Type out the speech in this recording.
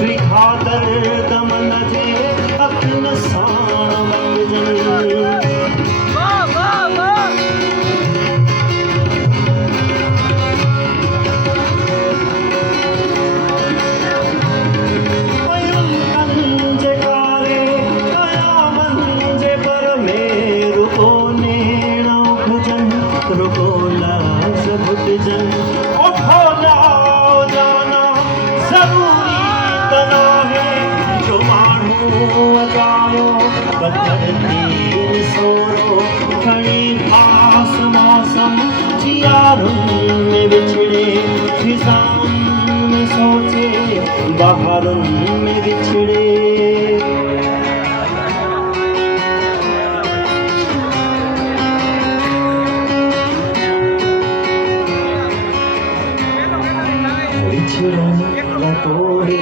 विखातर दमन जे अखिन साण मंगजन में बिछड़े फिजाओं में सोचे बहारों में बिछड़े बिछड़ों न तोड़े